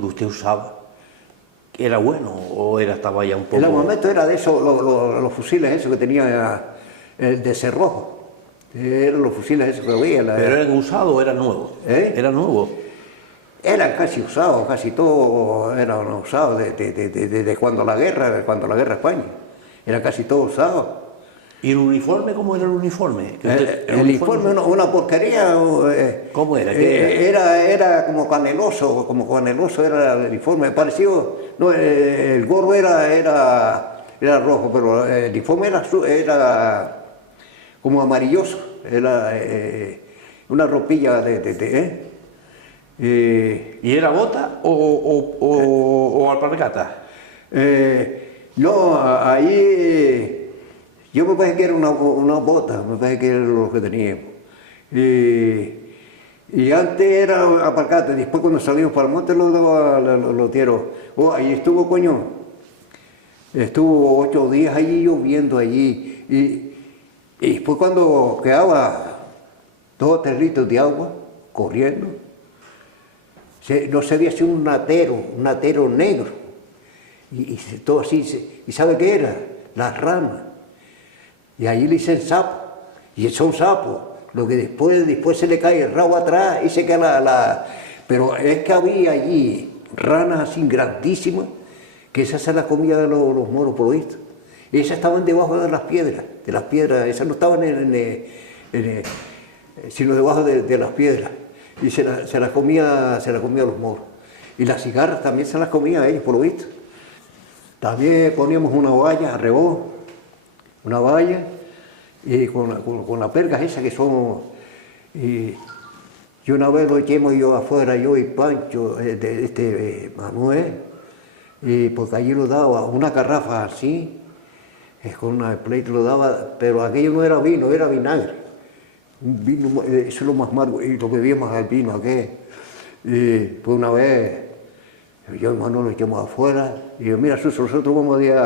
que usted usaba, era bueno o estaba ya un poco...? El armamento era de esos, los fusiles esos que tenía el de cerrojo. Eran los fusiles esos que había. ¿Pero eran usados o eran nuevos? ¿Eran nuevos? Eran casi usados, casi todos eran usados desde cuando la guerra España. Era casi todo usado. ¿Y el uniforme, cómo era el uniforme? El uniforme una porquería. ¿Cómo era? Era como caneloso era el uniforme. Parecido, no, el gorro era rojo, pero el uniforme era como amarilloso. Era una ropilla ¿Y era bota o alpargata? No, ahí yo me parece que era una bota, me parece que era lo que teníamos. Y antes era alpargata, después cuando salimos para el monte lo daba los tieros. Ahí estuvo, coño, estuvo 8 días allí lloviendo allí. Y después cuando quedaba 2 territos de agua corriendo, no se veía así un natero negro. Y todo así, ¿y sabe qué era? Las ramas. Y allí le dicen sapo, y son sapos, lo que después se le cae el rabo atrás y se queda Pero es que había allí ranas así grandísimas, que esas se las comían los moros por lo visto. Esas estaban debajo de las piedras, esas no estaban sino debajo de las piedras. Y se las comía los moros. Y las cigarras también se las comían ellos por lo visto. También poníamos una valla alrededor, una valla, y con las pergas esas que son... Y una vez lo echemos yo afuera, yo y Pancho, Manuel, porque allí lo daba una garrafa así, con una pleita lo daba, pero aquello no era vino, era vinagre. Un vino, eso es lo más amargo, y lo bebíamos al vino aquel. Y pues una vez... Yo y Manuel lo echamos afuera, y yo, mira, nosotros vamos a decir,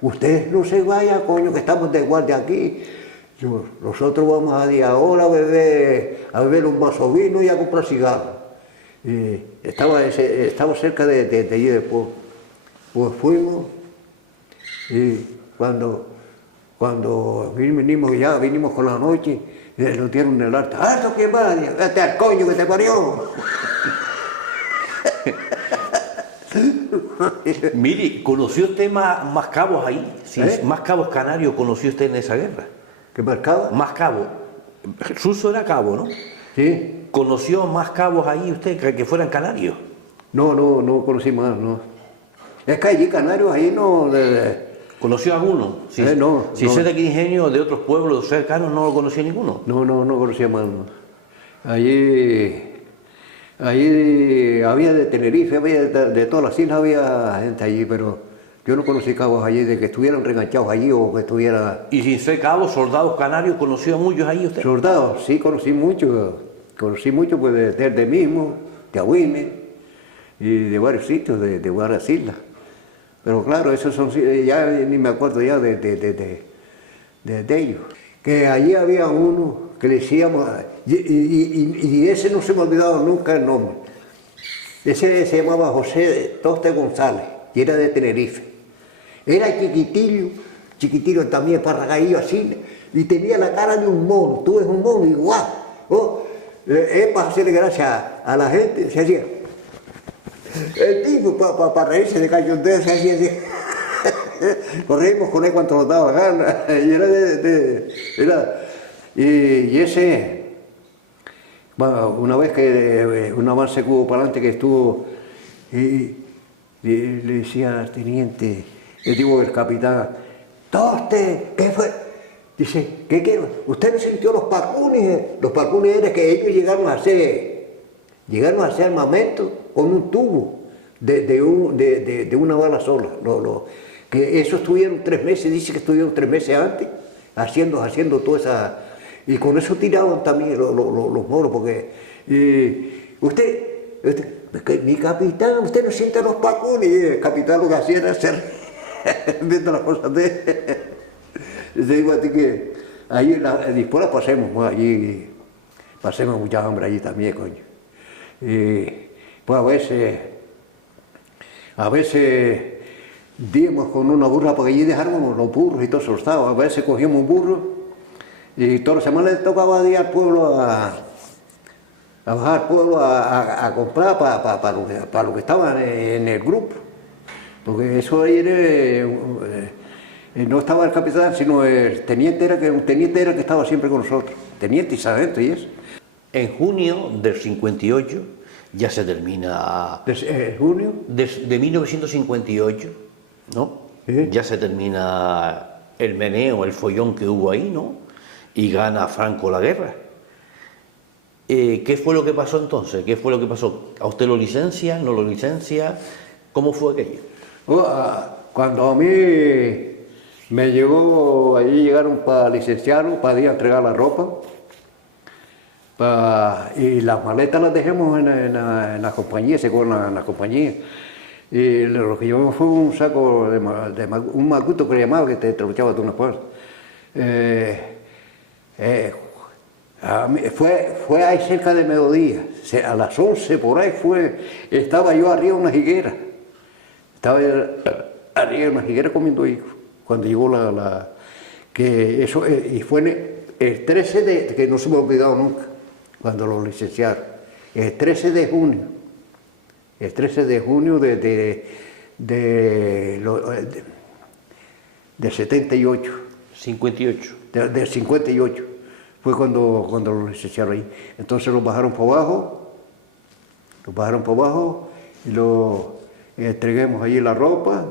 ustedes no se vayan, coño, que estamos de guardia aquí. Nosotros vamos a ir ahora a beber un vaso de vino y a comprar cigarros. Estaba cerca de allí después. Pues fuimos, y cuando vinimos con la noche, lo dieron en el alta. ¡Ah, esto quién va! ¡Vete al coño que te parió! Mire, ¿conoció usted más cabos ahí? Sí, ¿más cabos canarios conoció usted en esa guerra? ¿Qué más cabos? Más cabos. Suso era cabo, ¿no? Sí. ¿Conoció más cabos ahí usted que fueran canarios? No conocí más, no. Es que allí Canarios, ahí no... ¿Conoció alguno? Si, no. Si no. ser de Quingenio o de otros pueblos cercanos, no lo conocía ninguno. No conocía más. Allí había de Tenerife, había de todas las islas, había gente allí, pero yo no conocí cabos allí de que estuvieran reganchados allí o que estuviera... ¿Y sin ser cabos, soldados canarios, conoció a muchos ahí usted? Soldados, sí, conocí mucho pues de mismo, de Agüime y de varios sitios, de varias islas. Pero claro, esos son, ya ni me acuerdo ya de ellos. Que allí había uno que le decíamos, y ese no se me ha olvidado nunca el nombre. Ese se llamaba José Toste González, y era de Tenerife. Era chiquitillo también, parragadillo así, y tenía la cara de un mono. Tú ves un mono y guau. Oh, para hacerle gracia a la gente, se hacía. El tipo, para reírse de cachondeo, se hacía así. Corrimos con él cuanto nos daba gana. Y ese, bueno, una vez que un avance que hubo para adelante que estuvo, y le decía al teniente, le digo el capitán, Toste, ¿qué fue? Dice, ¿qué quiero? ¿Usted no sintió los parcunes? Los parcunes eran que ellos llegaron a hacer armamento con un tubo de una bala sola. Que eso estuvieron 3 meses, dice que estuvieron 3 meses antes, haciendo toda esa... Y con eso tiraban también los moros, porque... usted, mi capitán, usted no siente los parcunes. Y el capitán lo que hacía era hacer... viendo las cosas de... Yo digo a ti que allí después la pasemos, allí pasemos mucha hambre allí también, coño. Pues a veces díamos con una burra, porque allí dejábamos los burros y todo soltado. A veces cogíamos un burro y toda la semana le tocaba ir al pueblo a bajar al pueblo a comprar para lo que estaban en el grupo. Porque eso ahí no estaba el capitán, sino el teniente era que estaba siempre con nosotros. Teniente y sargento y eso. En junio del 58 ya se termina... ¿Junio? De 1958, ¿no? ¿Sí? Ya se termina el meneo, el follón que hubo ahí, ¿no? Y gana Franco la guerra. ¿Qué fue lo que pasó entonces? ¿Qué fue lo que pasó? ¿A usted lo licencia? ¿No lo licencia? ¿Cómo fue aquello? Cuando a mí me llegó, allí llegaron para licenciarlo, para ir a entregar la ropa, y las maletas las dejamos en la compañía, se quedó en la compañía. Y lo que llevamos fue un saco un macuto que le llamaba, que te echaba de una puerta. Fue ahí cerca de mediodía, a las 11 por ahí estaba yo arriba de una higuera. Estaba arriba de una higuera comiendo higos, cuando llegó y fue el 13 que no se me ha olvidado nunca, cuando lo licenciaron, el 13 de junio, del 78. 58. Del 58, fue cuando lo licenciaron ahí. Entonces los bajaron para abajo y entreguemos allí la ropa.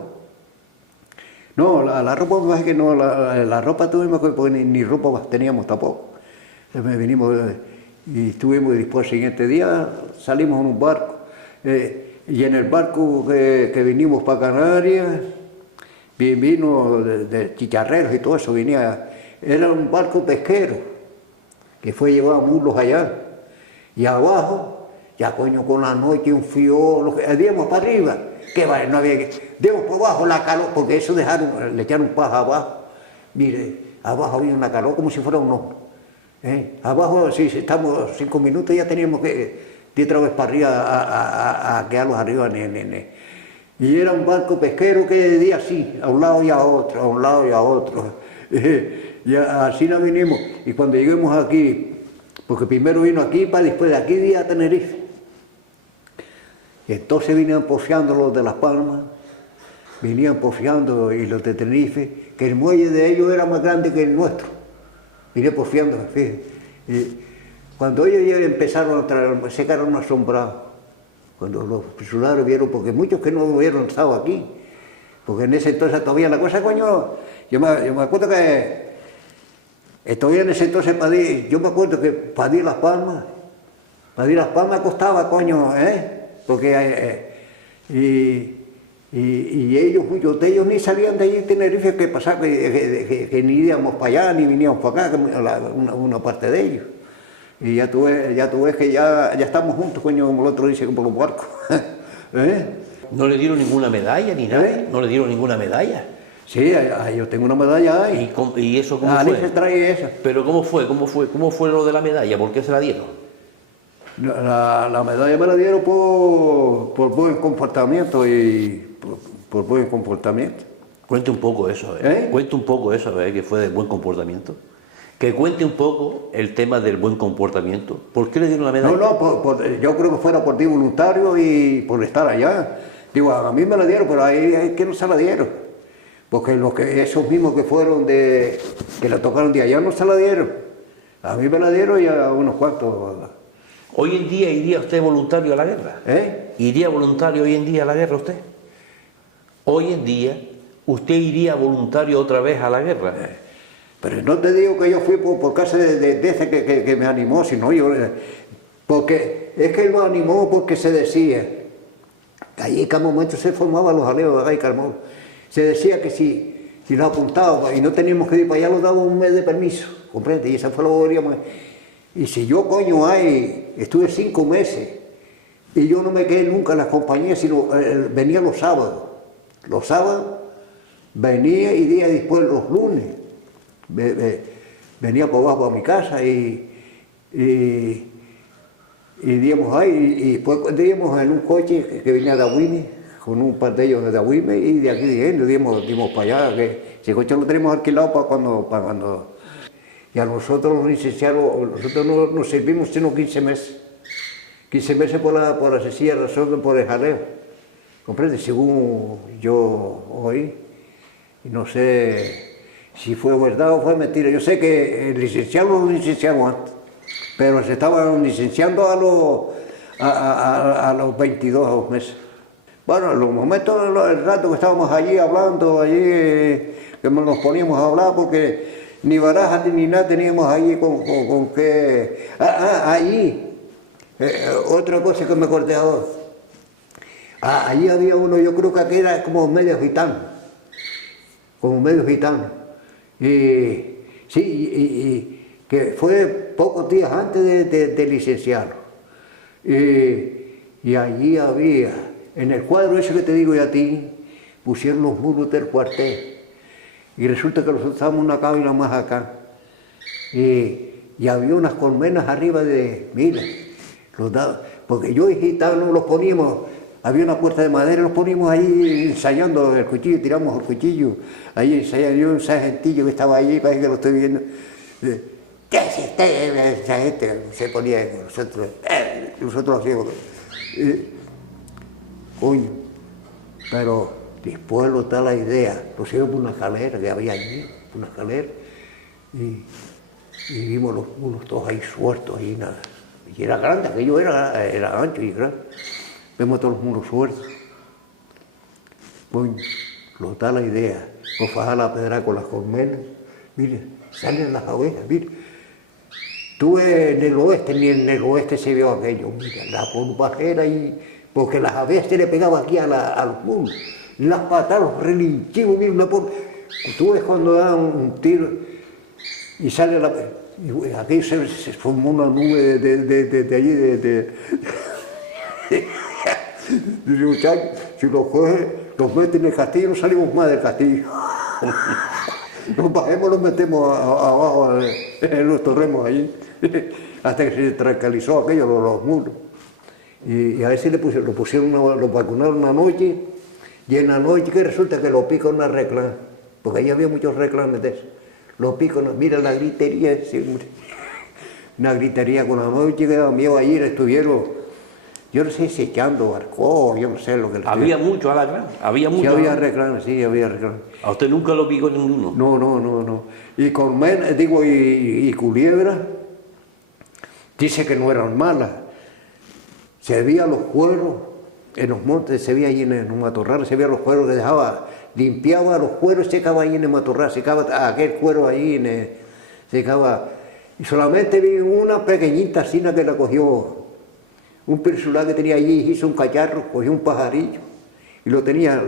No, la ropa más que no, la ropa tuvimos que, porque ni ropa teníamos tampoco. Venimos y estuvimos, y después el siguiente día salimos en un barco. Y en el barco que vinimos para Canarias, vino de chicharreros y todo eso, era un barco pesquero que fue llevado a mulos allá. Y abajo, ya coño, con la noche un frío, díamos para arriba, que vale, no había que... Dimos por abajo la calor, porque eso le echaron paja abajo. Mire, abajo había una calor como si fuera un horno. Abajo, si estamos 5 minutos, ya teníamos que ir otra vez para arriba a quedarlos arriba. Y era un barco pesquero que de día así, a un lado y a otro, a un lado y a otro. Y así nos vinimos. Y cuando lleguemos aquí, porque primero vino aquí, para después de aquí ir a Tenerife. Y entonces vinieron porfiando los de Las Palmas, venían porfiando, y los de Tenerife, que el muelle de ellos era más grande que el nuestro. Venían porfiando, fíjense. Y cuando ellos empezaron a traer, se quedaron asombrados. Cuando los prisioneros vieron, porque muchos que no hubieran estado aquí, Porque en ese entonces todavía la cosa, coño, yo me acuerdo que todavía en ese entonces yo me acuerdo que para ir Las Palmas costaba, coño, porque y ellos, muchos de ellos ni salían de allí en Tenerife, que pasaba, que ni íbamos para allá, ni veníamos para acá, una parte de ellos. Y ya tú ves que ya estamos juntos, coño, como el otro dice, como los barcos. ¿No le dieron ninguna medalla ni nada? ¿No le dieron ninguna medalla? Sí, yo tengo una medalla ahí. ¿Y eso cómo fue? Se trae esa. ¿Pero cómo fue lo de la medalla? ¿Por qué se la dieron? La medalla me la dieron por buen comportamiento y por buen comportamiento. Cuente un poco eso, Cuente un poco eso, que fue de buen comportamiento. Que cuente un poco el tema del buen comportamiento. ¿Por qué le dieron la medalla? No, yo creo que fuera por ti voluntario y por estar allá. Digo, a mí me la dieron, pero hay que no se la dieron. Porque esos mismos que fueron que la tocaron de allá no se la dieron. A mí me la dieron y a unos cuantos. ¿Hoy en día iría usted voluntario a la guerra? ¿Iría voluntario hoy en día a la guerra usted? Hoy en día, ¿usted iría voluntario otra vez a la guerra? Pero no te digo que yo fui por casa de ese que me animó, sino yo. Porque es que él lo animó porque se decía, que allí en cada momento se formaban los aleos de Gay Carmón. Se decía que si lo apuntaba y no teníamos que ir para allá, nos daban un mes de permiso, ¿comprende? Y esa fue la bobería. Y si yo, coño, estuve 5 meses y yo no me quedé nunca en las compañías, sino venía los sábados. Los sábados venía y día después los lunes. Venía por abajo a mi casa y íbamos ahí y después íbamos en un coche que venía de Agüime, con un par de ellos de Agüime y de aquí dimos para allá, que ese coche lo tenemos alquilado para cuando y a nosotros los licenciados, nosotros no nos servimos sino 15 meses. 15 meses por la sencilla razón, por el jaleo. ¿Comprende? Según yo oí, y no sé si fue verdad o fue mentira. Yo sé que el licenciado lo licenciaron antes, pero se estaban licenciando a los 22 meses. Bueno, en los momentos, el rato que estábamos allí hablando, que nos poníamos a hablar, porque ni barajas ni nada teníamos allí con que... allí, otra cosa que me acordé ahora. Allí había uno, yo creo que aquí era como medio gitano. Y que fue pocos días antes de licenciarlo. Y allí había, en el cuadro ese que te digo yo a ti, pusieron los muros del cuartel. Y resulta que nosotros estábamos en una cabina más acá. Y había unas colmenas arriba mira, porque yo y gitano los poníamos, había una puerta de madera, los poníamos ahí ensayando el cuchillo, tiramos el cuchillo, ahí ensayando, yo un sargentillo que estaba allí, parece que lo estoy viendo. ¿Qué es esa gente? Se ponía nosotros hacíamos. Coño, pero después lo da la idea, lo hicieron por una escalera que había allí, una escalera, y vimos los muros todos ahí sueltos, ahí nada. Y era grande, aquello era ancho y grande. Vemos todos los muros sueltos. Coño, lo da la idea, pues fajar la pedra con las colmenas, mire, salen las abejas, mire. Tú en el oeste, ni en el oeste se vio aquello, mira, la bombajera y porque las abejas se le pegaban aquí a los muros, las patadas, los relinchivos, mira, tú ves cuando dan un tiro y sale y aquí se formó una nube de allí, de muchachos, si los coges, los meten en el castillo, no salimos más del castillo. Nos bajemos, los metemos abajo en los torremos allí, hasta que se tranquilizó aquello, los muros. Y a veces lo vacunaron una noche, y en la noche que resulta que lo pican una reclama, porque ahí había muchos reclames de eso. Lo pican, mira la gritería, una gritería con la noche que daba miedo allí, estuvieron, yo no sé si echando barco, yo no sé lo que... ¿Había mucho alacrán? ¿Había mucho? Sí, había reclames, sí, había reclames. ¿A usted nunca lo picó ninguno? No. Y colmenas, y culebras, dice que no eran malas. Se veían los cueros, en los montes, se veía allí en un matorral, se veían los cueros que dejaba limpiaba los cueros, secaba ahí en el matorral, secaba aquel cuero ahí, secaba. Y solamente vi una pequeñita sina que la cogió un personal que tenía allí, hizo un cacharro, cogió un pajarillo y lo tenía,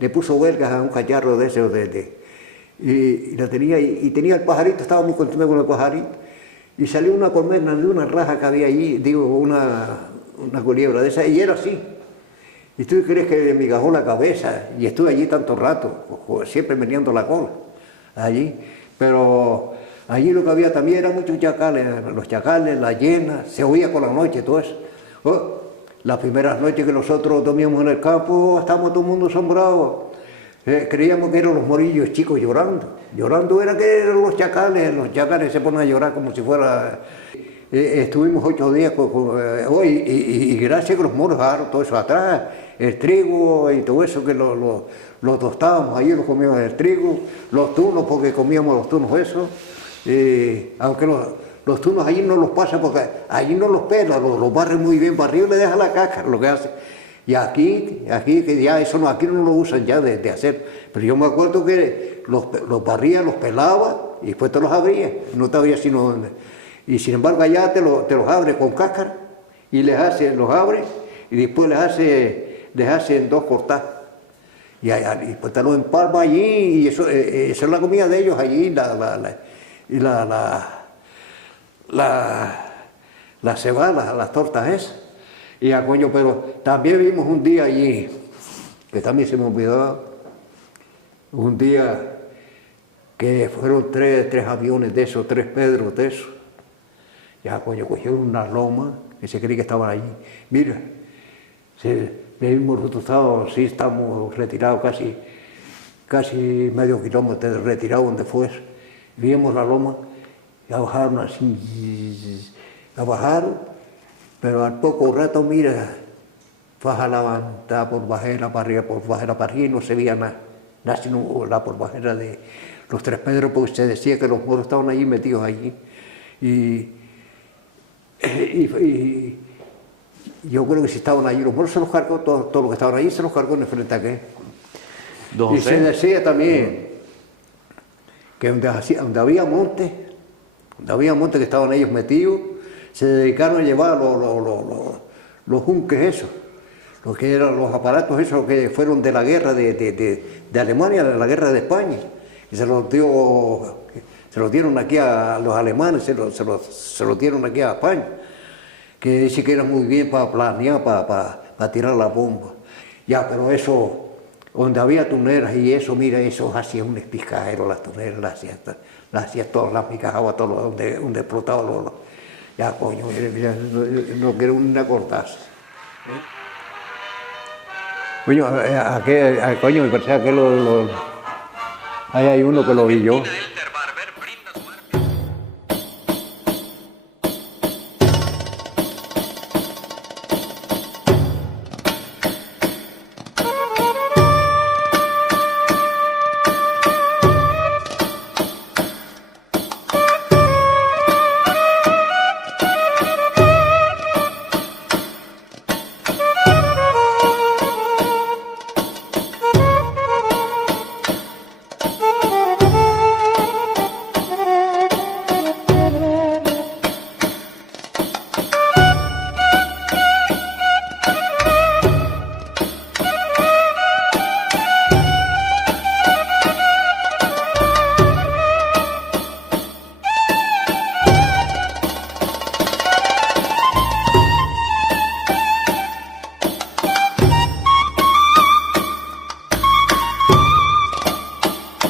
le puso huelgas a un cacharro de ese, y la tenía, y tenía el pajarito, estaba muy contento con el pajarito, y salió una colmena de una raja que había allí, digo, una culebra de esa, y era así. Y tú crees que me migajó la cabeza, y estuve allí tanto rato, siempre meneando la cola, allí, pero allí lo que había también eran muchos chacales, los chacales, las hienas, se oía por la noche todo eso. Oh, las primeras noches que nosotros dormíamos en el campo, estábamos todo el mundo asombrados. Creíamos que eran los morillos chicos llorando. Llorando era que eran los chacales se ponen a llorar como si fuera... estuvimos 8 días hoy y gracias a que los moros dejaron todo eso atrás, el trigo y todo eso que lo tostábamos, ahí lo comíamos el trigo, los tunos porque comíamos los tunos eso, aunque los tunos allí no los pasan porque allí no los pela, los barre muy bien, barrio le deja la caca, lo que hace. Y aquí que ya eso no, aquí no lo usan ya de hacer. Pero yo me acuerdo que los barría, los pelaba y después te los abría. No te abría sino... Y sin embargo allá te los abre con cáscara y los abre y después les hace en 2 cortadas. Y pues te los empalma allí y eso es la comida de ellos allí, la cebada, las tortas esas. Y a coño, pero también vimos un día allí, que también se me olvidó, un día que fueron tres aviones de esos, 3 Pedros de esos. Ya coño, cogieron una loma, que se creía que estaban allí. Mira, nosotros sí estamos retirados casi medio kilómetro retirados donde fuese. Vimos la loma, ya bajaron así, la bajaron, pero al poco rato, mira, faja levantada por bajera para arriba, y no se veía nada sino la por bajera de los 3 Pedros, porque se decía que los moros estaban allí metidos allí. Y yo creo que si estaban allí, los moros se los cargó, todo lo que estaban allí se los cargó en el frente a aquel. Y se decía también que donde había montes que estaban ellos metidos, se dedicaron a llevar los junques esos, lo que eran los aparatos esos que fueron de la guerra de Alemania, de la guerra de España, y se los dieron aquí a los alemanes, se los dieron aquí a España, que dice que era muy bien para planear, para tirar la bomba. Ya, pero eso, donde había tuneras y eso, mira, eso hacía un espicajero, las tuneras las hacía todas, las picajaba todo donde explotaba ya, coño, mira, no quiero ni acordarse. Coño, coño, me parecía que ahí hay uno que lo vi yo.